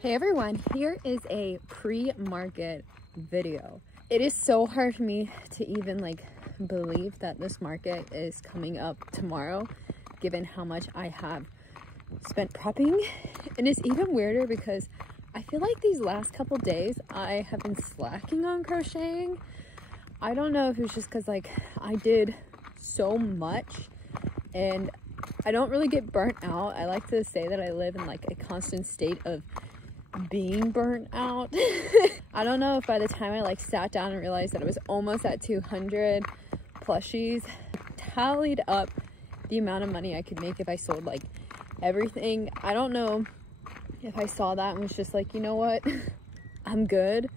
Hey everyone, here is a pre-market video. It is so hard for me to even believe that this market is coming up tomorrow, given how much I have spent prepping. And it's even weirder because I feel like these last couple days I have been slacking on crocheting. I don't know if it's just because I did so much and I don't really get burnt out. I like to say that I live in a constant state of being burnt out. I don't know if by the time I sat down and realized that it was almost at 200 plushies, tallied up the amount of money I could make if I sold everything. I don't know if I saw that and was just you know what, I'm good.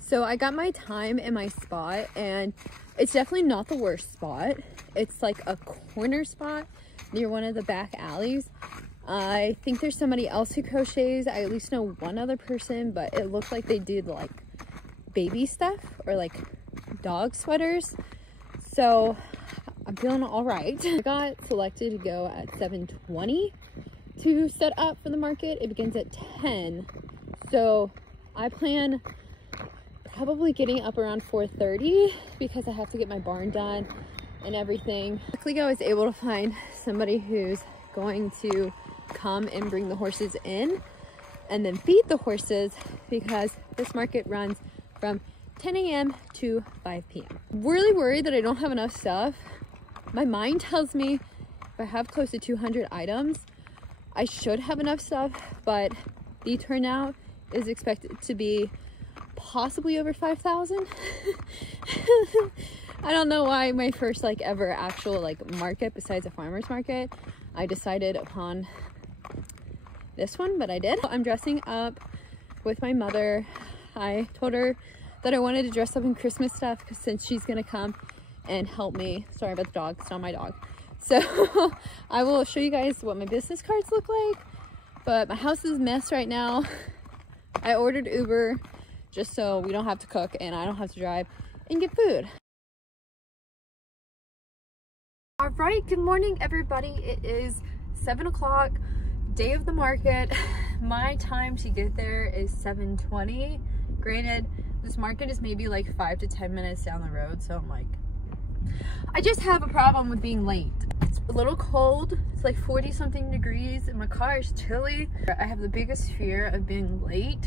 So I got my time in my spot, and it's definitely not the worst spot. It's a corner spot near one of the back alleys. I think there's somebody else who crochets. I at least know one other person, but it looked like they did baby stuff or dog sweaters. So I'm feeling all right. I got selected to go at 7:20 to set up for the market. It begins at 10. So I plan probably getting up around 4:30 because I have to get my barn done and everything. Luckily I was able to find somebody who's going to come and bring the horses in and then feed the horses, because this market runs from 10 a.m. to 5 p.m. Really worried that I don't have enough stuff. My mind tells me if I have close to 200 items, I should have enough stuff, but the turnout is expected to be possibly over 5,000. I don't know why my first ever actual market besides a farmer's market I decided upon this one, but I did. I'm dressing up with my mother. I told her that I wanted to dress up in Christmas stuff because since she's gonna come and help me, sorry about the dog, it's not my dog. So I will show you guys what my business cards look like, but my house is a mess right now. I ordered Uber just so we don't have to cook and I don't have to drive and get food. All right, good morning everybody. It is 7 o'clock, day of the market. My time to get there is 7:20. Granted, this market is maybe 5 to 10 minutes down the road, so I'm I just have a problem with being late. It's a little cold. It's 40 something degrees and my car is chilly. I have the biggest fear of being late.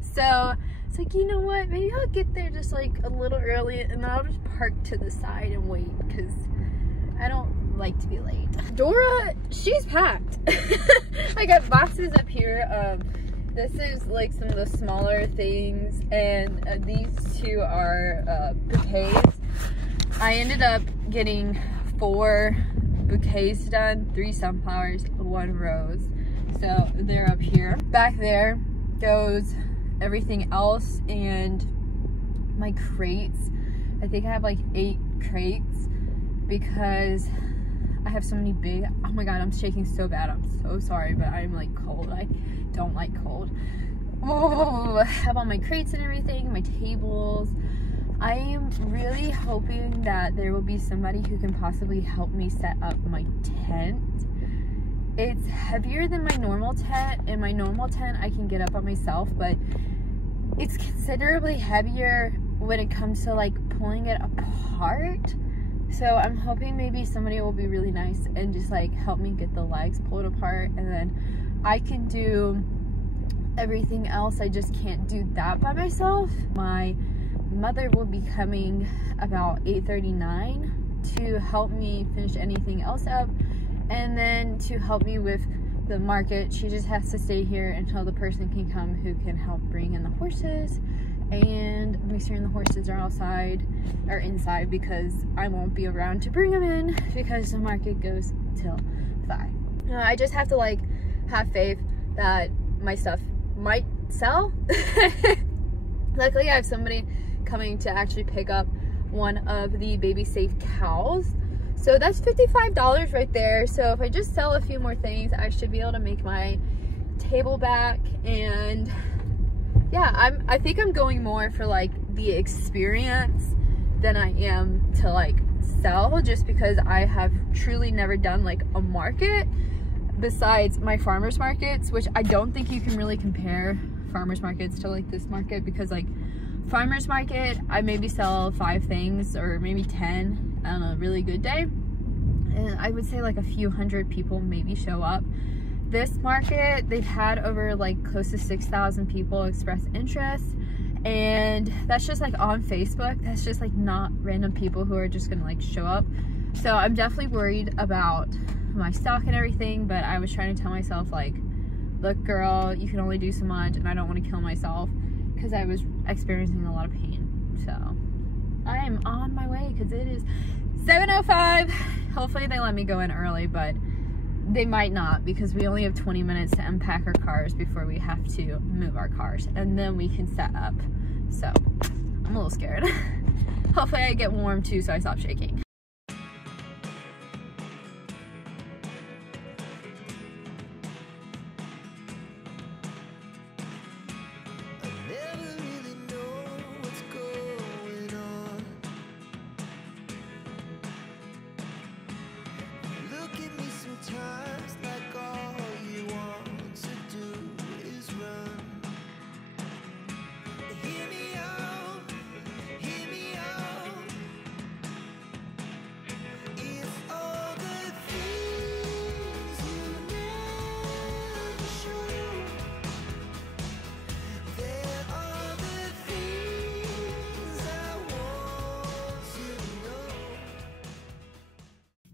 So it's you know what, maybe I'll get there just a little early and then I'll just park to the side and wait because I don't like to be late. Dora, she's packed. I got boxes up here. This is some of the smaller things, and these two are bouquets. I ended up getting 4 bouquets done, 3 sunflowers, 1 rose. So they're up here. Back there goes everything else and my crates. I think I have 8 crates because I have so many big, oh my god, I'm shaking so bad. I'm so sorry, but I'm cold. I don't like cold. Oh, I have all my crates and everything, my tables. I am really hoping that there will be somebody who can possibly help me set up my tent. It's heavier than my normal tent, and my normal tent I can get up on myself, but it's considerably heavier when it comes to pulling it apart. So I'm hoping maybe somebody will be really nice and just help me get the legs pulled apart, and then I can do everything else. I just can't do that by myself. My mother will be coming about 8:39 to help me finish anything else up, and then to help me with the market. She just has to stay here until the person can come who can help bring in the horses and make sure the horses are outside or inside, because I won't be around to bring them in because the market goes till 5. I just have to have faith that my stuff might sell. Luckily I have somebody coming to actually pick up one of the baby safe cows, so that's $55 right there. So if I just sell a few more things, I should be able to make my table back. And yeah, I think I'm going more for the experience than I am to sell, just because I have truly never done a market. besides my farmers markets, which I don't think you can really compare farmers markets to like this market, because like farmers market, I maybe sell 5 things or maybe 10 on a really good day, and I would say like a few hundred people maybe show up. This market, they've had over like close to 6,000 people express interest, and that's just like on Facebook. That's just like not random people who are just gonna like show up. So I'm definitely worried about my stock and everything, but I was trying to tell myself like, look girl, you can only do so much, and I don't want to kill myself because I was experiencing a lot of pain. So I am on my way because it is 7:05. Hopefully they let me go in early, but they might not, because we only have 20 minutes to unpack our cars before we have to move our cars, and then we can set up. So I'm a little scared. Hopefully I get warm too so I stop shaking.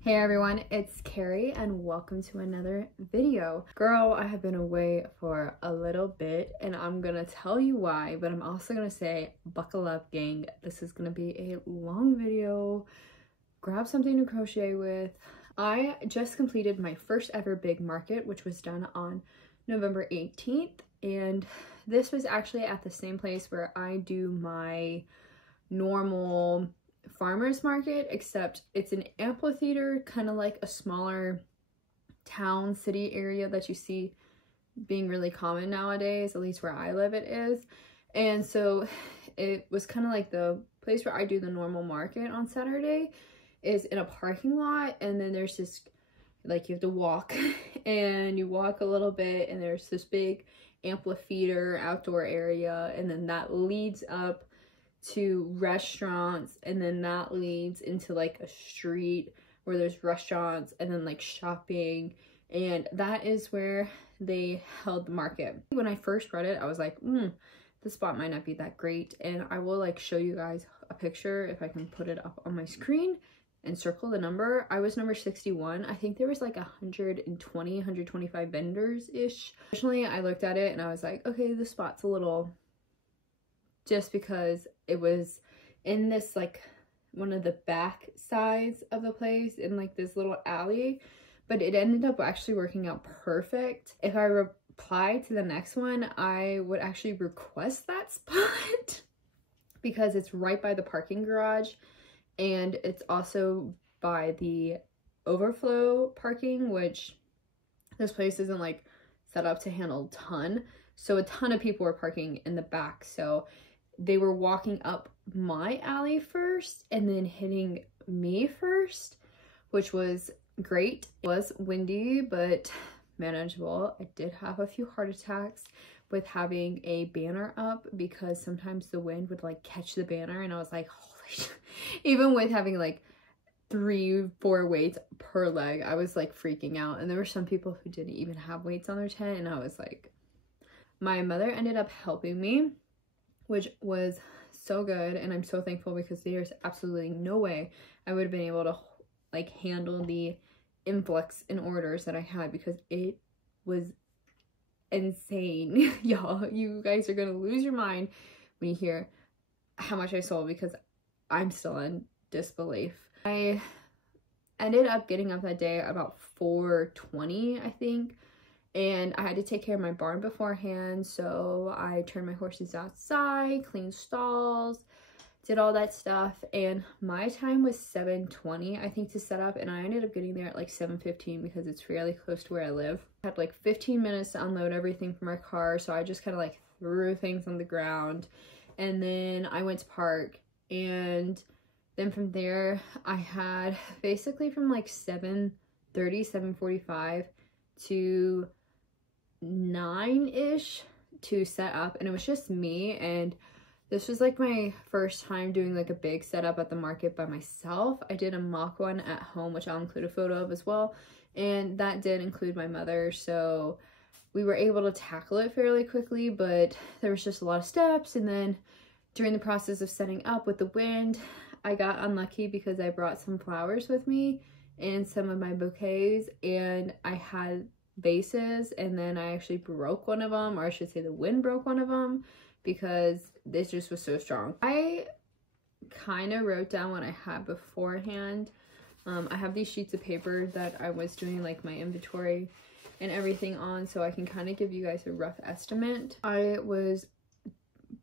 Hey everyone, it's Carrie and welcome to another video. Girl, I have been away for a little bit and I'm gonna tell you why, but I'm also gonna say buckle up gang. This is gonna be a long video. Grab something to crochet with. I just completed my first ever big market, which was done on November 18th, and this was actually at the same place where I do my normal farmers market, except it's an amphitheater, kind of like a smaller town city area that you see being really common nowadays, at least where I live it is. And so it was kind of like the place where I do the normal market on Saturday is in a parking lot, and then there's this, like, you have to walk and you walk a little bit and there's this big amphitheater outdoor area, and then that leads up to restaurants, and then that leads into like a street where there's restaurants and then like shopping, and that is where they held the market. When I first read it, I was like, the spot might not be that great, and I will like show you guys a picture if I can put it up on my screen and circle the number. I was number 61. I think there was like 125 vendors ish. Originally I looked at it and I was like, okay, the spot's a little, just because it was in this like one of the back sides of the place in like this little alley, but it ended up actually working out perfect. If I reply to the next one, I would actually request that spot because it's right by the parking garage, and it's also by the overflow parking, which this place isn't like set up to handle a ton, so a ton of people were parking in the back, so they were walking up my alley first and then hitting me first, which was great. It was windy, but manageable. I did have a few heart attacks with having a banner up, because sometimes the wind would like catch the banner, and I was like, holy shit. Even with having like 3-4 weights per leg, I was like freaking out. And there were some people who didn't even have weights on their tent, and I was like, my mother ended up helping me, which was so good, and I'm so thankful, because there's absolutely no way I would have been able to like handle the influx in orders that I had, because it was insane. Y'all, you guys are gonna lose your mind when you hear how much I sold, because I'm still in disbelief. I ended up getting up that day about 4:20, I think, and I had to take care of my barn beforehand, so I turned my horses outside, cleaned stalls, did all that stuff, and my time was 7:20, I think, to set up, and I ended up getting there at like 7:15 because it's fairly close to where I live. I had like 15 minutes to unload everything from my car, so I just kind of like threw things on the ground, and then I went to park, and then from there I had basically from like 7:30, 7:45 to 9-ish to set up, and it was just me, and this was like my first time doing like a big setup at the market by myself. I did a mock one at home, which I'll include a photo of as well, and that did include my mother, so we were able to tackle it fairly quickly, but there was just a lot of steps. And then during the process of setting up with the wind, I got unlucky because I brought some flowers with me and some of my bouquets, and I had vases, and then I actually broke one of them, or I should say the wind broke one of them, because this just was so strong. I kind of wrote down what I had beforehand. I have these sheets of paper that I was doing like my inventory and everything on, so I can kind of give you guys a rough estimate. I was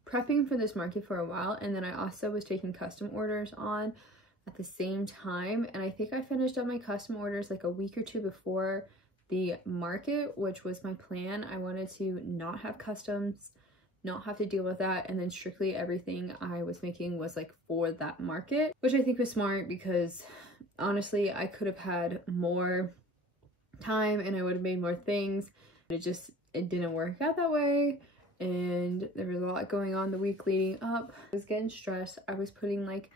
prepping for this market for a while, and then I also was taking custom orders on at the same time, and I think I finished up my custom orders like a week or two before the market, which was my plan. I wanted to not have customs, not have to deal with that, and then strictly everything I was making was like for that market, which I think was smart, because honestly I could have had more time and I would have made more things. It didn't work out that way, and there was a lot going on the week leading up. I was getting stressed. I was putting like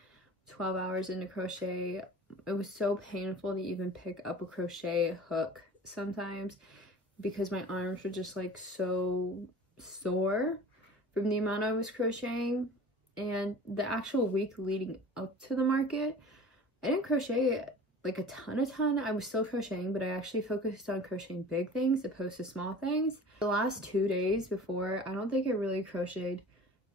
12 hours into crochet. It was so painful to even pick up a crochet hook sometimes, because my arms were just like so sore from the amount I was crocheting. And the actual week leading up to the market, I didn't crochet like a ton. I was still crocheting, but I actually focused on crocheting big things opposed to small things. The last 2 days before, I don't think I really crocheted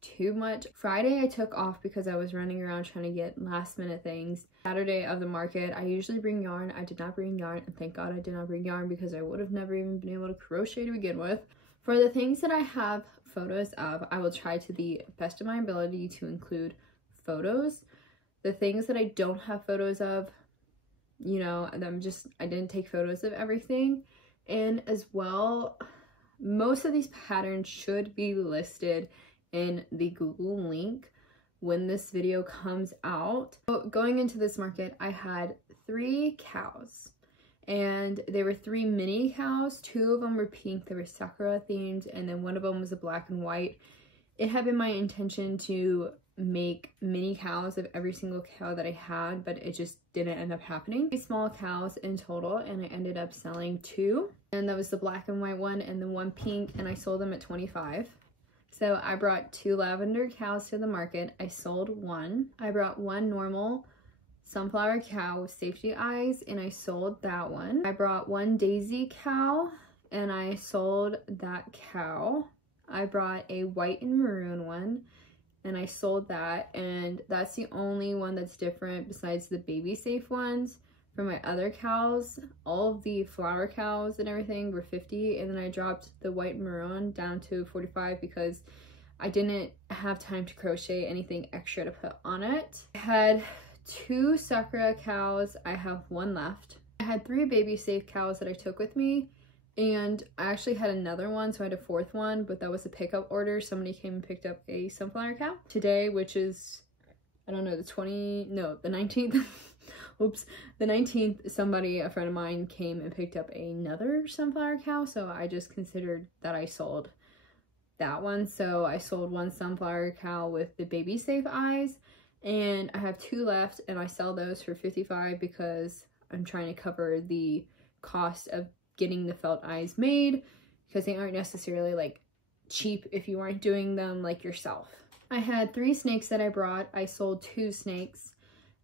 too much. Friday I took off because I was running around trying to get last minute things. Saturday of the market, I usually bring yarn. I did not bring yarn, and thank God I did not bring yarn, because I would have never even been able to crochet to begin with. For the things that I have photos of, I will try to the best of my ability to include photos. The things that I don't have photos of, you know, I didn't take photos of everything. And as well, most of these patterns should be listed in the Google link when this video comes out. So going into this market, I had 3 cows, and they were 3 mini cows. 2 of them were pink, they were sakura themed, and then one of them was a black and white. It had been my intention to make mini cows of every single cow that I had, but it just didn't end up happening. 3 small cows in total, and I ended up selling 2, and that was the black and white one and the one pink, and I sold them at $25. So I brought 2 lavender cows to the market. I sold 1. I brought 1 normal sunflower cow with safety eyes, and I sold that one. I brought 1 daisy cow, and I sold that cow. I brought a white and maroon one, and I sold that, and that's the only one that's different besides the baby safe ones. For my other cows, all of the flower cows and everything were $50, and then I dropped the white and maroon down to $45 because I didn't have time to crochet anything extra to put on it. I had 2 sakura cows. I have 1 left. I had 3 baby safe cows that I took with me, and I actually had another one, so I had a 4th one, but that was a pickup order. Somebody came and picked up a sunflower cow today, which is, I don't know, the 19th. Oops, the 19th, a friend of mine, came and picked up another sunflower cow, so I just considered that I sold that one. So I sold 1 sunflower cow with the baby safe eyes, and I have 2 left, and I sell those for $55 because I'm trying to cover the cost of getting the felt eyes made, because they aren't necessarily like cheap if you aren't doing them like yourself. I had 3 snakes that I brought. I sold 2 snakes.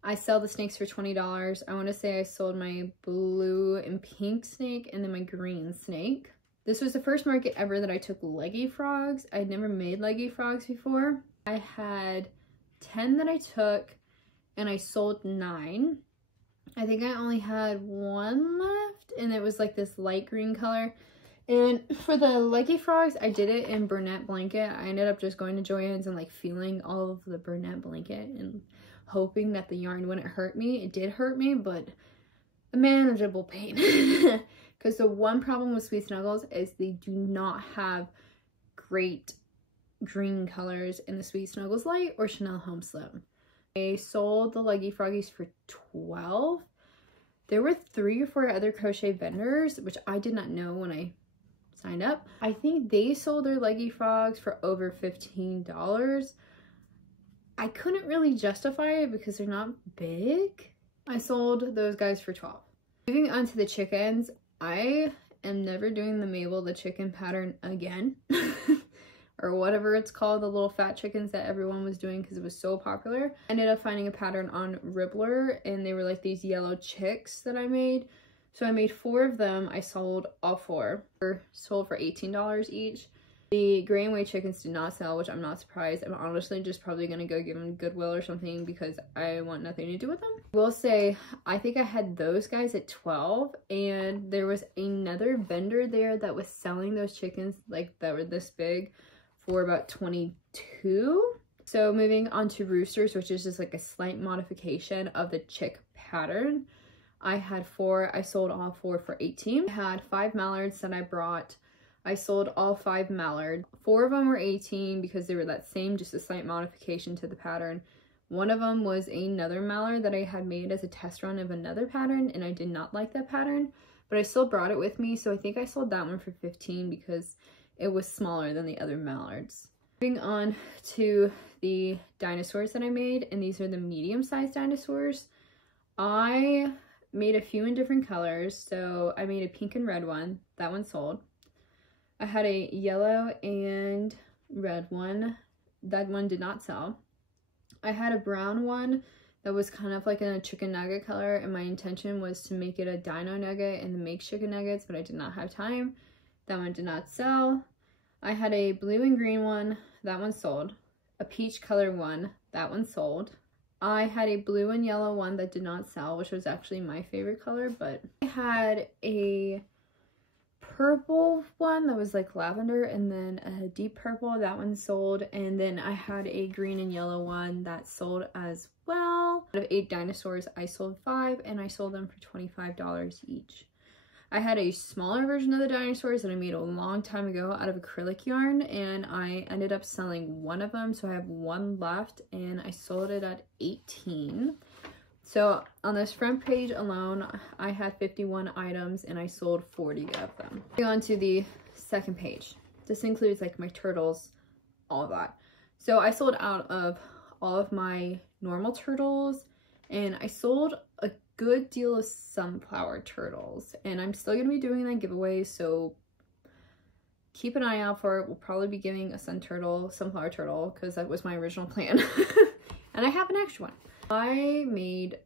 I sell the snakes for $20. I want to say I sold my blue and pink snake and then my green snake. This was the first market ever that I took leggy frogs. I'd never made leggy frogs before. I had 10 that I took, and I sold 9. I think I only had 1 left, and it was like this light green color. And for the leggy frogs, I did it in Burnett blanket. I ended up just going to Joann's and like feeling all of the Burnett blanket and hoping that the yarn wouldn't hurt me. It did hurt me, but a manageable pain. Because the one problem with Sweet Snuggles is they do not have great green colors in the Sweet Snuggles Light or Chanel Home Slim. I sold the leggy froggies for $12. There were 3 or 4 other crochet vendors, which I did not know when I signed up. I think they sold their leggy frogs for over $15. I couldn't really justify it because they're not big. I sold those guys for $12. Moving on to the chickens, I am never doing the Mabel the chicken pattern again. Or whatever it's called, the little fat chickens that everyone was doing because it was so popular. I ended up finding a pattern on Ribbler, and they were like these yellow chicks that I made. So I made 4 of them. I sold all 4. Sold for $18 each. The gray and white chickens did not sell, which I'm not surprised. I'm honestly just probably going to go give them Goodwill or something because I want nothing to do with them. I will say, I think I had those guys at $12, and there was another vendor there that was selling those chickens like that were this big for about $22. So moving on to roosters, which is just like a slight modification of the chick pattern. I had 4. I sold all 4 for $18. I had 5 mallards that I brought. I sold all 5 mallards. 4 of them were $18 because they were that same, just a slight modification to the pattern. One of them was another mallard that I had made as a test run of another pattern, and I did not like that pattern, but I still brought it with me. So I think I sold that one for $15 because it was smaller than the other mallards. Moving on to the dinosaurs that I made, and these are the medium-sized dinosaurs. I made a few in different colors. So I made a pink and red one. That one sold. I had a yellow and red one. That one did not sell. I had a brown one that was kind of like in a chicken nugget color, and my intention was to make it a dino nugget and make chicken nuggets, but I did not have time. That one did not sell. I had a blue and green one. That one sold. A peach color one. That one sold. I had a blue and yellow one that did not sell, which was actually my favorite color, but I had a purple one that was like lavender, and then a deep purple. That one sold. And then I had a green and yellow one that sold as well. Out of 8 dinosaurs, I sold 5, and I sold them for $25 each. I had a smaller version of the dinosaurs that I made a long time ago out of acrylic yarn, and I ended up selling 1 of them, so I have 1 left, and I sold it at $18. So on this front page alone, I had 51 items, and I sold 40 of them. Moving on to the second page. This includes like my turtles, all of that. So I sold out of all of my normal turtles, and I sold a good deal of sunflower turtles, and I'm still going to be doing that giveaway, so keep an eye out for it. We'll probably be giving a sunflower turtle, because that was my original plan. And I have an extra one. I made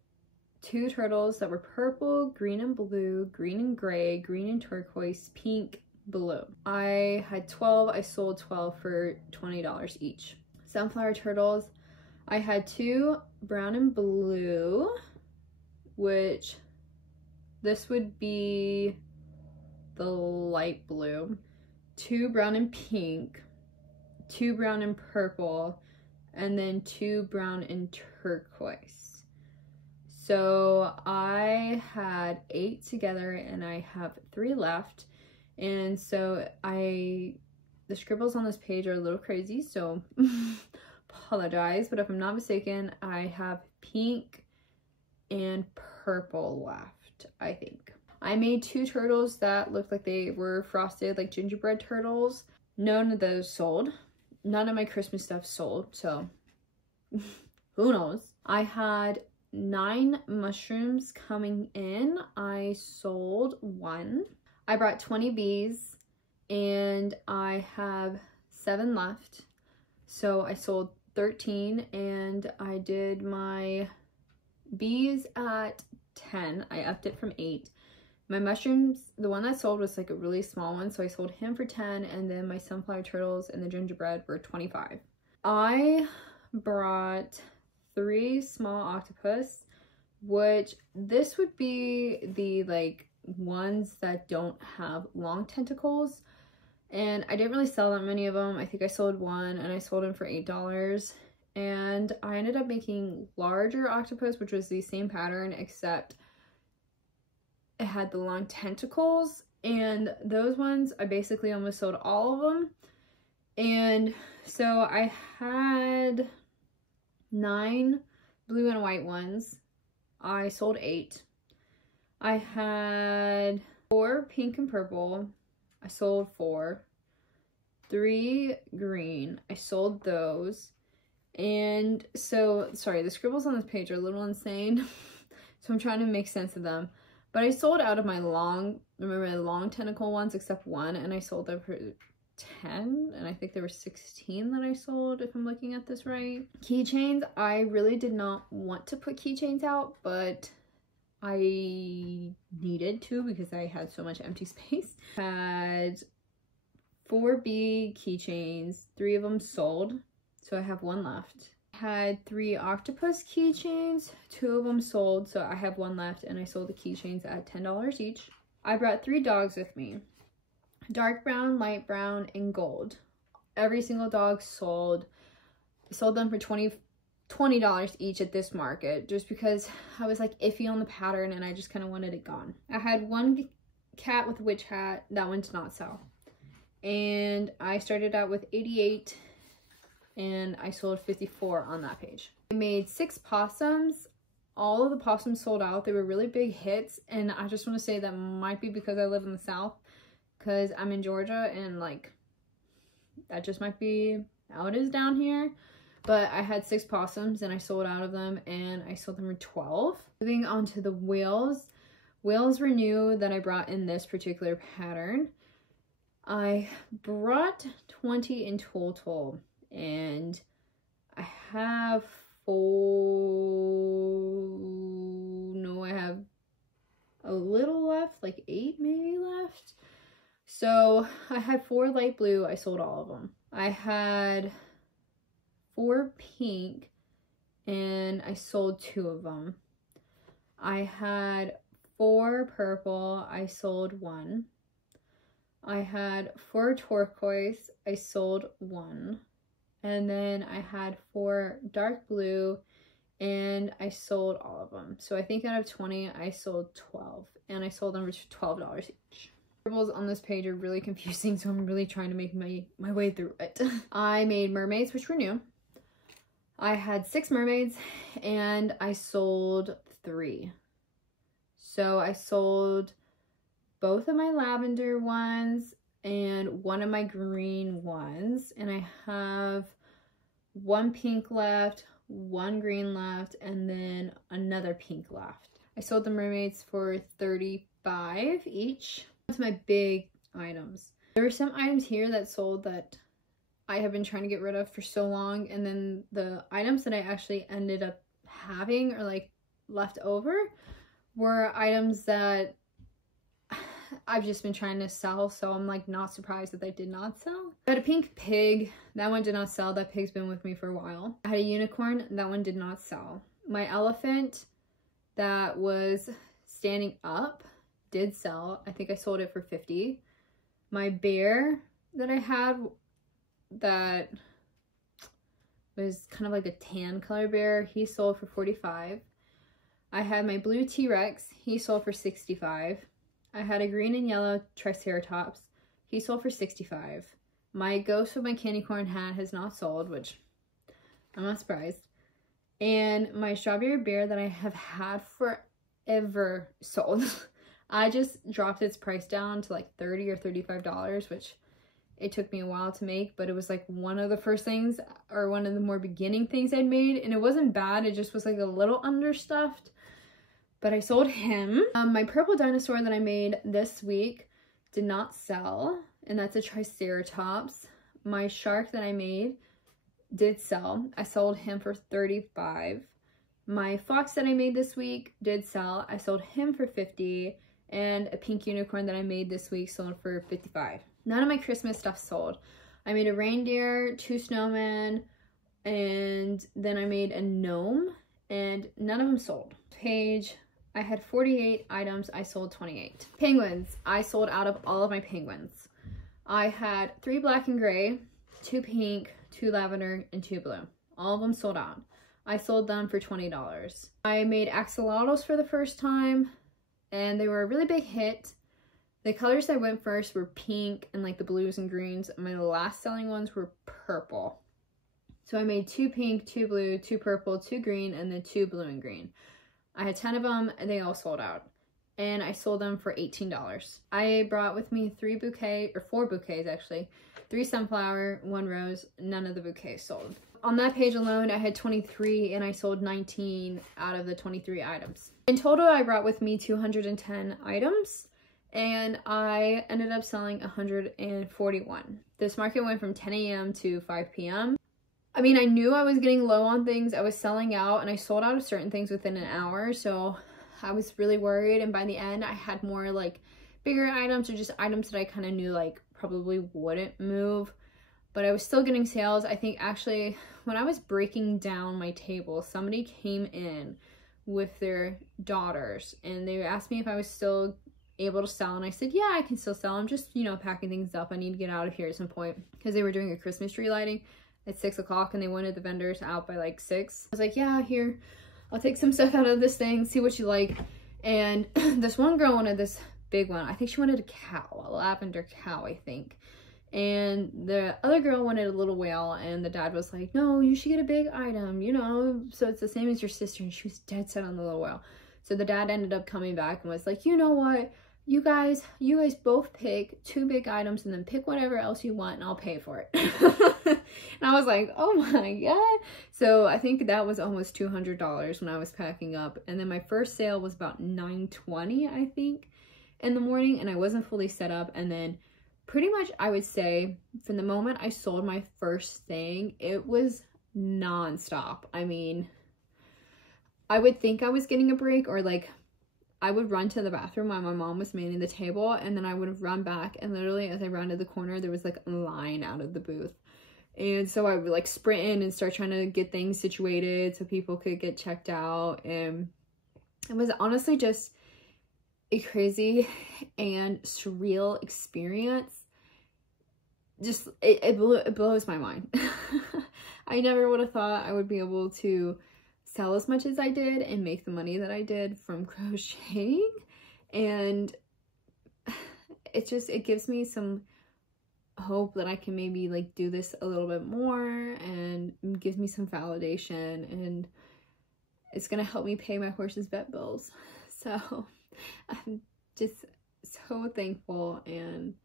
2 turtles that were purple, green and blue, green and gray, green and turquoise, pink, blue. I had 12. I sold 12 for $20 each. Sunflower turtles, I had 2 brown and blue, which this would be the light blue, 2 brown and pink, 2 brown and purple, and then 2 brown and turquoise. So I had 8 together, and I have 3 left. And so the scribbles on this page are a little crazy, so apologize, but if I'm not mistaken, I have pink and purple left, I think. I made 2 turtles that looked like they were frosted like gingerbread turtles. None of those sold. None of my Christmas stuff sold, so who knows. I had 9 mushrooms coming in. I sold 1. I brought 20 bees, and I have 7 left. So I sold 13, and I did my bees at 10. I upped it from 8. My mushrooms, the one that sold was like a really small one, so I sold him for 10, and then my sunflower turtles and the gingerbread were 25. I brought 3 small octopus, which this would be the like ones that don't have long tentacles, and I didn't really sell that many of them. I think I sold 1, and I sold him for $8. And I ended up making larger octopus, which was the same pattern, except it had the long tentacles, and those ones I basically almost sold all of them. And so I had 9 blue and white ones. I sold 8. I had 4 pink and purple. I sold 4. 3 green. I sold those. And so, sorry, the scribbles on this page are a little insane. So I'm trying to make sense of them. But I sold out of my long tentacle ones except one, and I sold them for 10, and I think there were 16 that I sold, if I'm looking at this right. Keychains, I really did not want to put keychains out, but I needed to because I had so much empty space. Had 4 big keychains, 3 of them sold, so I have 1 left. Had 3 octopus keychains, 2 of them sold, so I have 1 left, and I sold the keychains at $10 each. I brought 3 dogs with me. Dark brown, light brown, and gold. Every single dog sold. I sold them for $20 each at this market, just because I was like iffy on the pattern and I just kind of wanted it gone. I had 1 cat with a witch hat. That one did not sell. And I started out with 88 and I sold 54 on that page. I made 6 possums. All of the possums sold out. They were really big hits, and I just want to say that might be because I live in the South, because I'm in Georgia and like that just might be how it is down here. But I had 6 possums and I sold out of them, and I sold them for 12. Moving on to the whales. Whales were new that I brought in this particular pattern. I brought 20 in total, and I have 4, no, I have a little left, like 8 maybe left. So I had 4 light blue. I sold all of them. I had 4 pink and I sold 2 of them. I had 4 purple. I sold 1. I had 4 turquoise. I sold 1. And then I had 4 dark blue and I sold all of them. So I think out of 20, I sold 12, and I sold them for $12 each. Scribbles on this page are really confusing, so I'm really trying to make my way through it. I made mermaids, which were new. I had 6 mermaids and I sold 3. So I sold both of my lavender ones and 1 of my green ones, and I have 1 pink left, 1 green left, and then another pink left. I sold the mermaids for $35 each. To my big items. There were some items here that sold that I have been trying to get rid of for so long, and then the items that I actually ended up having or like left over were items that I've just been trying to sell, so I'm like not surprised that they did not sell. I had a pink pig. That one did not sell. That pig's been with me for a while. I had a unicorn. That one did not sell. My elephant that was standing up did sell. I think I sold it for $50. My bear that I had that was kind of like a tan color bear, he sold for $45. I had my blue T-Rex. He sold for $65. I had a green and yellow Triceratops. He sold for $65. My ghost with my candy corn hat has not sold, which I'm not surprised. And my strawberry bear that I have had forever sold. I just dropped its price down to like $30 or $35, which it took me a while to make, but it was like one of the first things, or one of the more beginning things I'd made, and it wasn't bad. It just was like a little understuffed, but I sold him. My purple dinosaur that I made this week did not sell, and that's a Triceratops. My shark that I made did sell. I sold him for $35. My fox that I made this week did sell. I sold him for $50. And a pink unicorn that I made this week sold for $55. None of my Christmas stuff sold. I made a reindeer, 2 snowmen, and then I made a gnome, and none of them sold. Page, I had 48 items. I sold 28. Penguins. I sold out of all of my penguins. I had 3 black and gray, 2 pink, 2 lavender, and 2 blue. All of them sold out. I sold them for $20. I made axolotls for the first time, and they were a really big hit. The colors that went first were pink and like the blues and greens. My last selling ones were purple. So I made 2 pink, 2 blue, 2 purple, 2 green, and then 2 blue and green. I had 10 of them and they all sold out. and I sold them for $18. I brought with me 4 bouquets actually. 3 sunflower, 1 rose, none of the bouquets sold. On that page alone, I had 23 and I sold 19 out of the 23 items. In total, I brought with me 210 items and I ended up selling 141. This market went from 10 a.m. to 5 p.m. I mean, I knew I was getting low on things. I was selling out and I sold out of certain things within an hour. So I was really worried. And by the end, I had more like bigger items or just items that I kind of knew like probably wouldn't move. But I was still getting sales. I think actually when I was breaking down my table, somebody came in with their daughters and they asked me if I was still able to sell. And I said, yeah, I can still sell. I'm just, you know, packing things up. I need to get out of here at some point because they were doing a Christmas tree lighting at 6 o'clock and they wanted the vendors out by like 6. I was like, yeah, here, I'll take some stuff out of this thing, see what you like. And this one girl wanted this big one. I think she wanted a cow, a lavender cow, I think. And the other girl wanted a little whale, and the dad was like, no, you should get a big item, you know, so it's the same as your sister. And she was dead set on the little whale. So the dad ended up coming back and was like, you know what, you guys both pick 2 big items and then pick whatever else you want and I'll pay for it. And I was like, oh my God. So I think that was almost $200 when I was packing up. And then my first sale was about $9.20, I think, in the morning, and I wasn't fully set up. And then pretty much I would say from the moment I sold my first thing, it was nonstop. I mean, I would think I was getting a break, or like I would run to the bathroom while my mom was manning the table, and then I would run back, and literally as I rounded the corner, there was like a line out of the booth. And so I would like sprint in and start trying to get things situated so people could get checked out. And it was honestly just a crazy and surreal experience. Just, it blows my mind. I never would have thought I would be able to sell as much as I did and make the money that I did from crocheting. And it gives me some hope that I can maybe like do this a little bit more, and gives me some validation, and it's gonna help me pay my horse's vet bills. So I'm just so thankful, and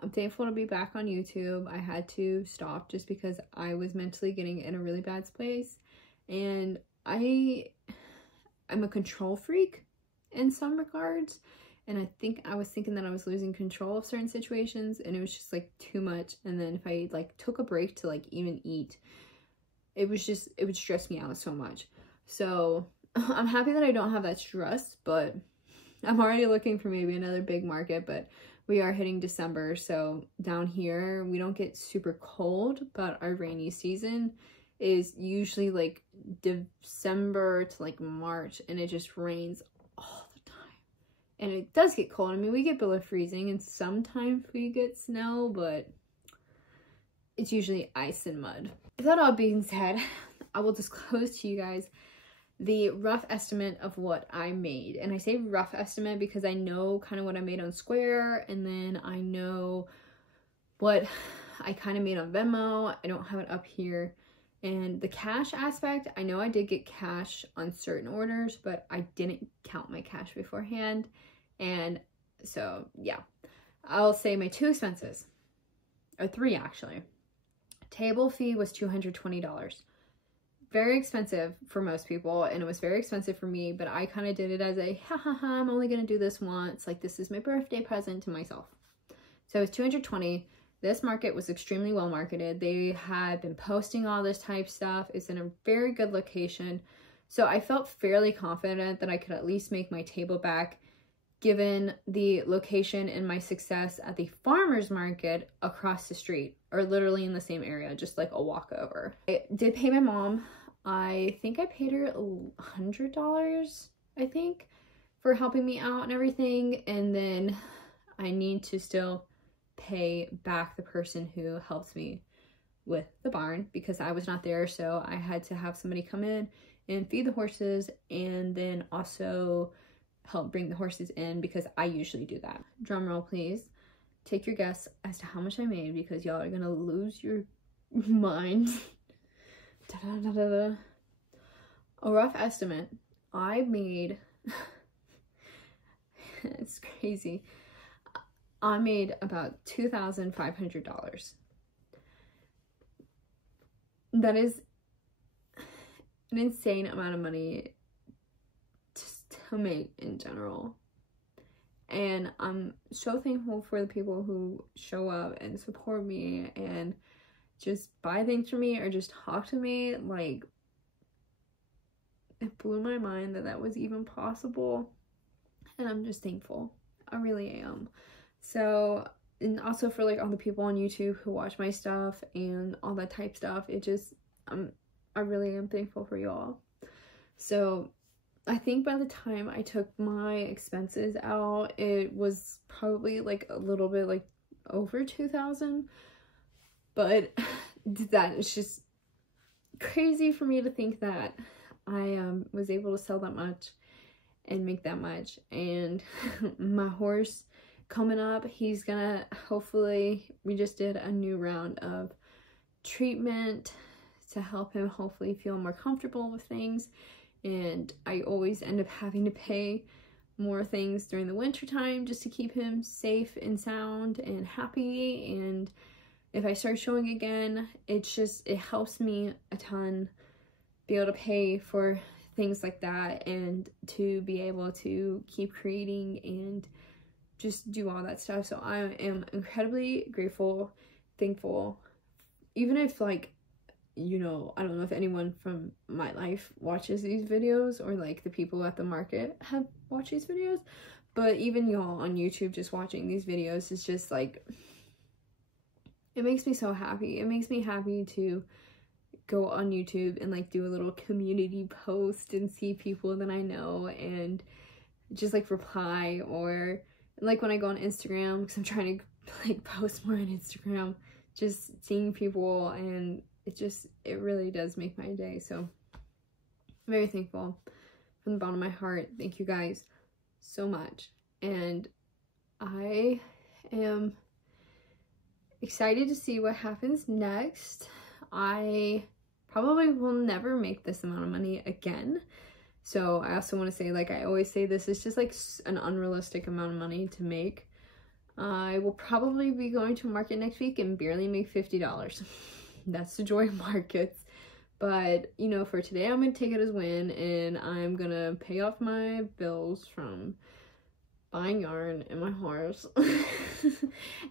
I'm thankful to be back on YouTube. I had to stop just because I was mentally getting in a really bad space, and I'm a control freak in some regards, and I think I was thinking that I was losing control of certain situations, and it was just like too much. And then if I like took a break to like even eat, it would stress me out so much. So I'm happy that I don't have that stress, but I'm already looking for maybe another big market. But we are hitting December, so down here we don't get super cold, but our rainy season is usually like December to like March, and it just rains all the time. And it does get cold. I mean, we get below freezing and sometimes we get snow, but it's usually ice and mud. With that all being said, I will disclose to you guys the rough estimate of what I made. And I say rough estimate because I know kind of what I made on Square, and then I know what I kind of made on Venmo. I don't have it up here. And the cash aspect, I know I did get cash on certain orders, but I didn't count my cash beforehand. And so, yeah, I'll say my 2 expenses, or 3 actually. Table fee was $220. Very expensive for most people, and it was very expensive for me, but I kind of did it as a, ha ha ha, I'm only going to do this once. Like, this is my birthday present to myself. So it was $220. This market was extremely well marketed. They had been posting all this type stuff. It's in a very good location. So I felt fairly confident that I could at least make my table back given the location and my success at the farmer's market across the street, or literally in the same area, just like a walkover. I did pay my mom. I think I paid her $100, I think, for helping me out and everything. And then I need to still pay back the person who helped me with the barn because I was not there. So I had to have somebody come in and feed the horses, and then also help bring the horses in because I usually do that. Drum roll, please. Take your guess as to how much I made because y'all are gonna lose your minds. Da -da -da -da -da. A rough estimate, I made it's crazy. I made about $2,500. That is an insane amount of money to make in general. And I'm so thankful for the people who show up and support me and just buy things for me or just talk to me. Like, it blew my mind that that was even possible, and I'm just thankful. I really am. So, and also for like all the people on YouTube who watch my stuff and all that type stuff, it just, I really am thankful for y'all. So I think by the time I took my expenses out, it was probably like a little bit like over 2,000, but that is just crazy for me to think that I was able to sell that much and make that much. And my horse coming up, he's gonna, hopefully, we just did a new round of treatment to help him hopefully feel more comfortable with things. And I always end up having to pay more things during the winter time just to keep him safe and sound and happy. And if I start showing again, it's just, it helps me a ton be able to pay for things like that and to be able to keep creating and just do all that stuff. So I am incredibly grateful, thankful, even if, like, you know, I don't know if anyone from my life watches these videos or like the people at the market have watched these videos, but even y'all on YouTube just watching these videos is just like, it makes me so happy. It makes me happy to go on YouTube and like do a little community post and see people that I know and just like reply, or like when I go on Instagram, because I'm trying to like post more on Instagram, just seeing people, and it really does make my day. So I'm very thankful from the bottom of my heart. Thank you guys so much. And I am excited to see what happens next. I probably will never make this amount of money again. So I also want to say, like I always say, this is just like an unrealistic amount of money to make. I will probably be going to a market next week and barely make $50. That's the joy of markets. But, you know, for today, I'm going to take it as win, and I'm going to pay off my bills from buying yarn and my horse.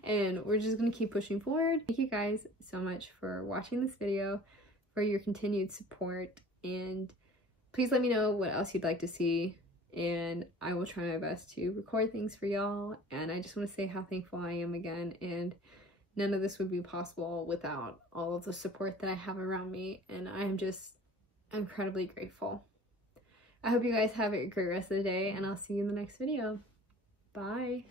And we're just going to keep pushing forward. Thank you guys so much for watching this video, for your continued support, and please let me know what else you'd like to see, and I will try my best to record things for y'all. And I just want to say how thankful I am again, and none of this would be possible without all of the support that I have around me, and I am just incredibly grateful. I hope you guys have a great rest of the day, and I'll see you in the next video. Bye!